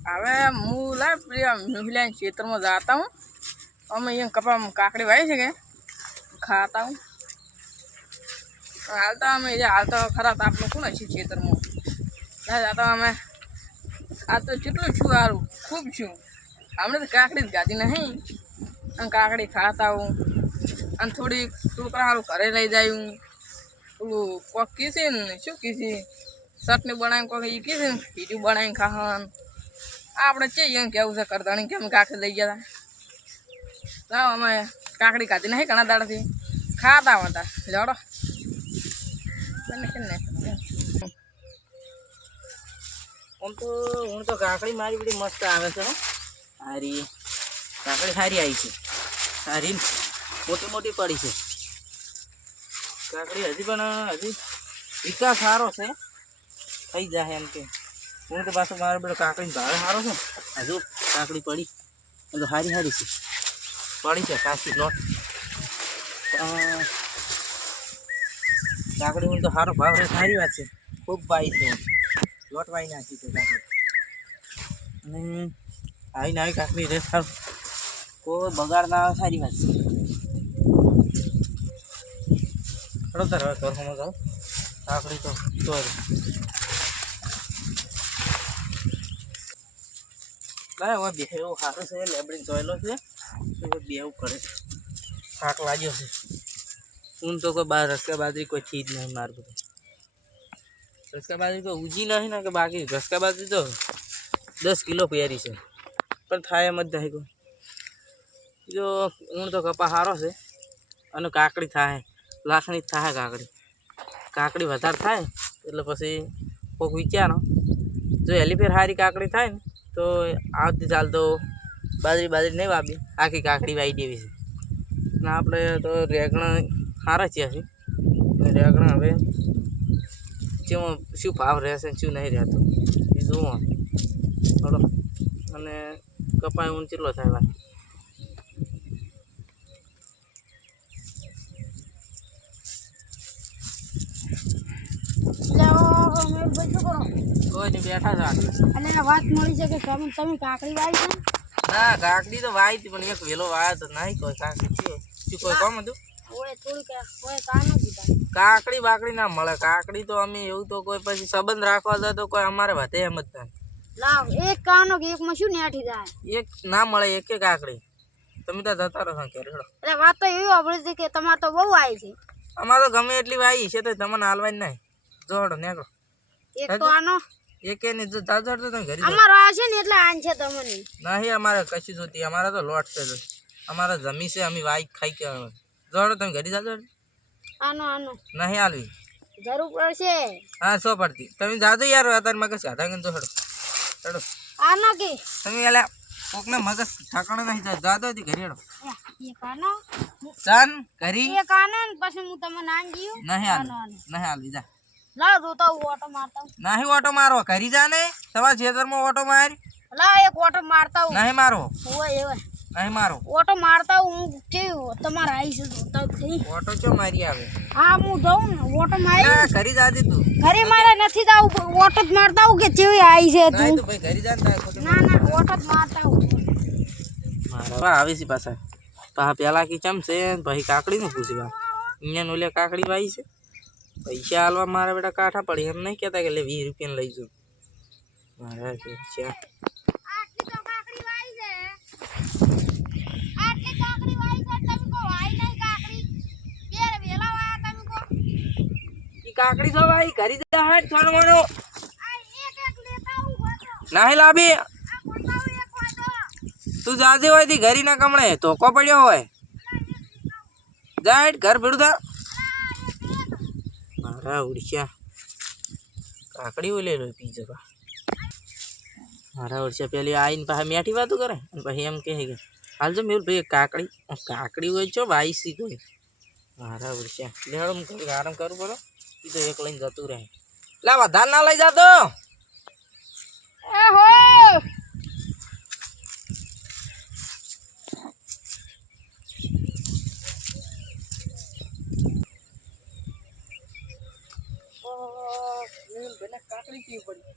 હવે હું લા પ્રિયા ન્યુઝીલેન્ડ ખેતરમાં જાતા હું અમે અહીંયા કપા કાકડી વાવી છે કે ખાતા હું હાલતા અમે હાલતા ખરા તાપનું કોણ છે ખેતરમાં જાતા અમે આ તો કેટલું છું સારું ખૂબ છું હમણાં તો કાકડી જ ગાતી નહીં અને કાકડી ખાતા હું અને થોડી છોકરા સારું ઘરે લઈ જાય હું પેલું કોક કીશે ને શું કીશે ચટણી બનાવીને કોક એ કીશે ને બીજું બનાવીને ખાવાનું આપણે છે એમ કેવું છે કરતાણી કેમ કાકડી લઈ ગયા હતા અમે કાકડી ખાધી નહીં ઘણા દાડાથી ખાતા હતા લડો આમ તો હું તો કાકડી મારી બધી મસ્ત આવે છે સારી કાકડી સારી આવી છે સારી મોટી મોટી પડી છે કાકડી હજી પણ હજી વિકાસ સારો છે થઈ જાય એમ કે હું તો પાછું મારો બધો કાકડી ભાવે સારો છે હજુ કાકડી પડી તો સારી સારી છે પડી છે કાચી લોટ કાકડી હું તો સારો ભાવ રહે સારી વાત છે ખૂબ પાઈ છે લોટ વાઈ નાખી છે કાકડી અને આવી આવી કાકડી રહે સારું કોઈ બગાડ ના આવે સારી વાત છે ખડોતર હવે ઘરમાં જાઓ કાકડી તો ના હવે બે એવું સારું છે લેબડીને ચોયલો છે બે એવું કરે થાક લાગ્યો છે હું તો કોઈ બાર રસકા બાજરી કોઈ ચીજ નહીં માર બધું રસકા બાજરી તો ઉજી નહીં ને કે બાકી રસકા બાજરી તો 10 કિલો પહેરી છે પણ થાય એમ જ નહીં કોઈ જો ઊણ તો કપા સારો છે અને કાકડી થાય લાખણી થાય કાકડી વધારે થાય એટલે પછી કોઈક વિચારો જો હેલી ફેર સારી કાકડી થાય ને તો આવતી ચાલ તો બાજરી નહીં વાપી આખી કાકડી વાવી દેવી છે ને આપણે તો રેગણા સારા છે હજી રેગણા હવે જેમાં શું ભાવ રહેશે શું નહીં રહેતો એ જુઓ બોલો અને કપાય ઊંચ કેટલો થાય વાત કોઈ નહીં બેઠા છો અને વાત મળી છે કે તમે કાકડી વાવી છે ના કાકડી તો વાવી હતી પણ એક વેલો વાવ્યો તો નહીં કોઈ કાકડી શું કોઈ કામ હતું ઓય થોડું કે ઓય કાનો દીધા કાકડી બાકડી ના મળે કાકડી તો અમે એવું તો કોઈ પછી સંબંધ રાખવા જાય તો કોઈ અમારે વધે એમ જ થાય લાવ એક કાનો કે એકમાં શું નેઠી જાય એક ના મળે એક કાકડી તમે તો જતા રહો ઘરે એટલે વાત તો એવી સાંભળી છે કે તમારે તો બહુ આવી છે અમારે તો ગમે એટલી વાવી છે તો તમને હાલવાની નહીં જોડો નીકળો એક તો આનો એક ને જો જાજો તો તમે ઘરે અમારો આ છે ને એટલે આન છે તમને નહીં અમારે કશું જોતી અમારે તો લોટ છે અમારે જમી છે અમે વાઈ ખાઈ કે જોડો તમે ઘરે જાજો આનો નહીં હાલવી જરૂર પડશે હા સો પડતી તમે જાજો યાર અત્યારે મગજ સાધા ગન જો હેડો આનો કે તમે એલા કોકને મગજ ઠાકણે નહીં જાજો હતી ઘરે હેડો એક આનો ચાન ઘરી એક આનો ને પછી હું તમને નામ જીવ નહીં હાલવી જા લાવ જોતા હું ઓટો મારતા હું નહીં ઓટો મારો ઘરી જા ને તમારા ખેતરમાં ઓટો માર લા એક ઓટો મારતા હું નહીં મારો ઓય નહીં મારો ઓટો મારતા હું કેવું તમારે આવી છે જોતા ખરી ઓટો ચો મારી આવે હા હું જાઉં ને ઓટો મારી ઘરી જાતી તું ઘરે મારે નથી જાવું ઓટો જ મારતા હું કે કેવી આવી છે તું તું ભાઈ ઘરી જા ને ના ઓટો જ મારતા હું મારા આવી છે પાછા પેલા કી ચમ છે ભાઈ કાકડી નું પૂછી બા અહીંયા ઓલે કાકડી વાઈ છે પૈસા હાલવા મારા બેટા કાઠા પડી એમ નહીં કહેતા કે લે 20 રૂપિયા લઈ જાઉં મારા છે આટલી તો કાકડી વાઈ છે આટલી કાકડી વાઈ છે તમે કો વાઈ નહીં કાકડી બે વેલા વાયા તમે કો ઈ કાકડી તો ભાઈ ઘરી દે હાટ છાનો માનો આ એક લેતા હું હોતો નહીં લાબી આ બોતાવ એક હોતો તું જાજે હોય તી ઘરી ના કમળે ધોકો પડ્યો હોય જાય ઘર ભેડું થા મારા ઉડશા કાકડી ઓલે લો પી જવા મારા ઉડશા પેલી આઈને પાછા મેઠી વાતો કરે અને પછી એમ કહે કે હાલ જો મેલ ભાઈ કાકડી હોય છો વાઈસી કોઈ મારા ઉડશા લેડો આરામ કરું પડો એ તો એક લઈને જતું રહે લા વધારે ના લઈ જાતો એ હો કાકડી કેવી પડી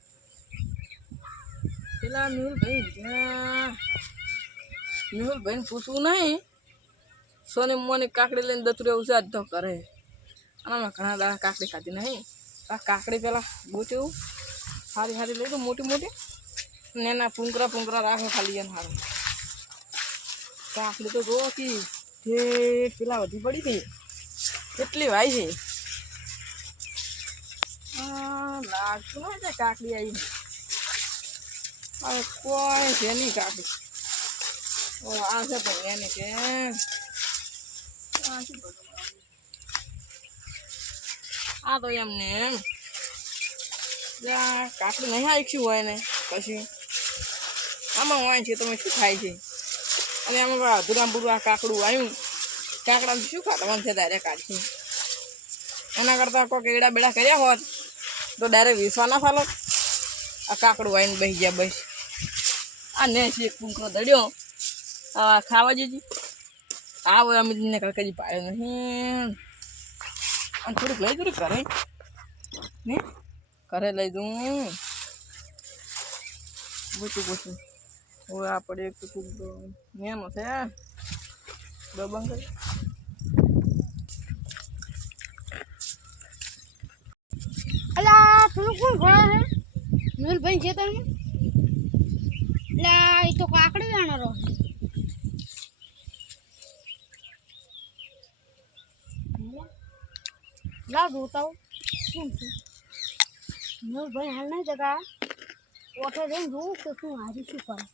પેલા મેહુલભાઈને પૂછવું નહીં. સોની મોની કાકડી લઈને દતું રહેવું છે આજ તો કરે. અને અમે ઘણા દાડા કાકડી ખાધી નહીં. આ કાકડી પેલા ગોઠવું સારી સારી લઈ દઉં મોટી મોટી ને એના પૂંકરા રાખે ખાલી એને સારું. કાકડી તો જોવો કે પેલા વધી પડી હતી કેટલી વાય છે. લાગતું ના છે કાકડી આવી. હવે કોઈ છે નહીં કાકડી. આ છે પણ એની છે આ તો એમને એમ કાકડી નહીં આવીશું હોય ને પછી આમાં હોય છે તમે શું ખાય છે. અને આમાં અધુરામ પૂરું આ કાકડું આવ્યું કાકડાનું શું ખાવાનું છે ડાયરેક્ટ કાઢશે. એના કરતાં કોઈ કેડા બેડા કર્યા હોત તો ડાયરેક્ટ વેસવા ના ફાલો. આ કાકડું આવીને બેસી ગયા બસ. આ ને છે એક પૂંખરો દડ્યો ખાવા જજી. આ હોય અમે ને કડકાજી પાડ્યો નહીં. અને થોડીક લઈ દઉં ઘરે ને ઘરે લઈ દઉં પૂછું હવે આપણે એક ખૂબ મેનો છે દબંગ કરી. અલા પેલું કોણ ઘોડા છે મેહુલભાઈ ખેતરમાં? એટલે એ તો કાકડી વેણરો લાવ જોતા શું છે મેહુલભાઈ હાલ નહીં જગા ઓઠે જઈને જોઉં કે શું હારી શું કરે.